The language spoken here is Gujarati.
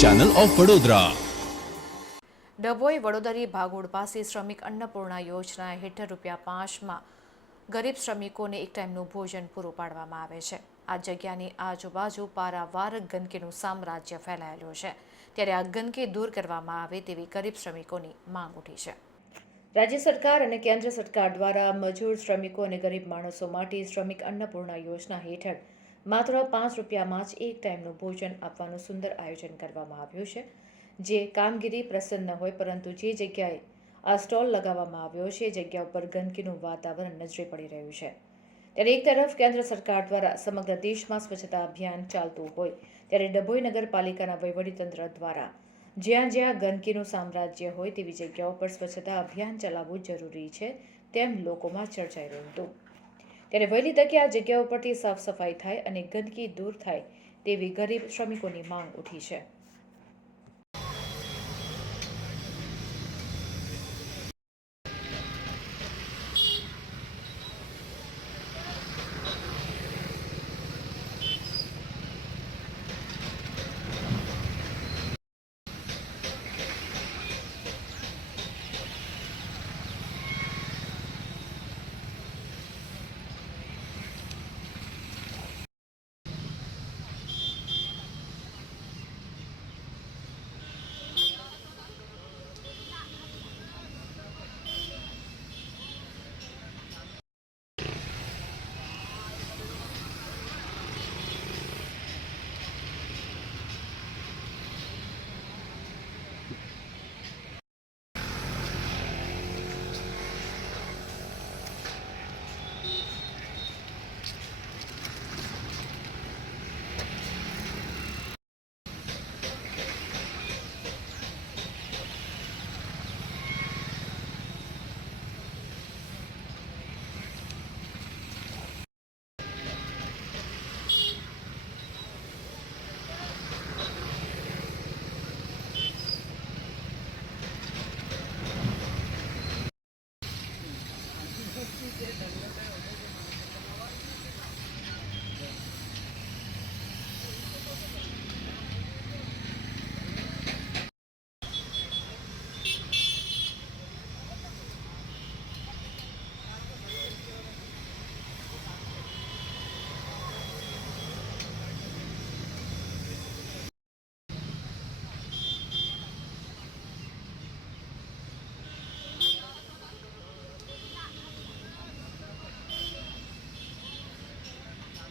Channel of Vadodara. ડભોઈ વડોદરી ભાગોળ પાસે શ્રમિક અન્નપૂર્ણા યોજના હેઠળ ₹5માં ગરીબ શ્રમિકોને એક ટાઈમનું ભોજન પૂરું પાડવામાં આવે છે. આ જગ્યાની આજુબાજુ પારાવાર ગંદકીનું સામ્રાજ્ય ફેલાયેલું છે, ત્યારે આ ગંદકી દૂર કરવામાં આવે તેવી ગરીબ શ્રમિકોની માંગ ઉઠી છે. રાજ્ય સરકાર અને કેન્દ્ર સરકાર દ્વારા મજૂર શ્રમિકો અને ગરીબ માણસો માટે શ્રમિક અન્નપૂર્ણા યોજના હેઠળ માત્ર ₹5માં જ એક ટાઈમનું ભોજન આપવાનું સુંદર આયોજન કરવામાં આવ્યું છે. જે કામગીરી પ્રસન્ન હોય, પરંતુ જે જગ્યાએ આ સ્ટોલ લગાવવામાં આવ્યો છે એ જગ્યા ઉપર ગંદકીનું વાતાવરણ નજરે પડી રહ્યું છે. ત્યારે એક તરફ કેન્દ્ર સરકાર દ્વારા સમગ્ર દેશમાં સ્વચ્છતા અભિયાન ચાલતું હોય, ત્યારે ડભોઈ નગરપાલિકાના વહીવટીતંત્ર દ્વારા જ્યાં જ્યાં ગંદકીનું સામ્રાજ્ય હોય તેવી જગ્યાઓ પર સ્વચ્છતા અભિયાન ચલાવવું જરૂરી છે તેમ લોકોમાં ચર્ચાઈ રહ્યું હતું. ત્યારે વહેલી તકે આ જગ્યાઓ પરથી સાફ સફાઈ થાય અને ગંદકી દૂર થાય તેવી ગરીબ શ્રમિકોની માંગ ઉઠી છે.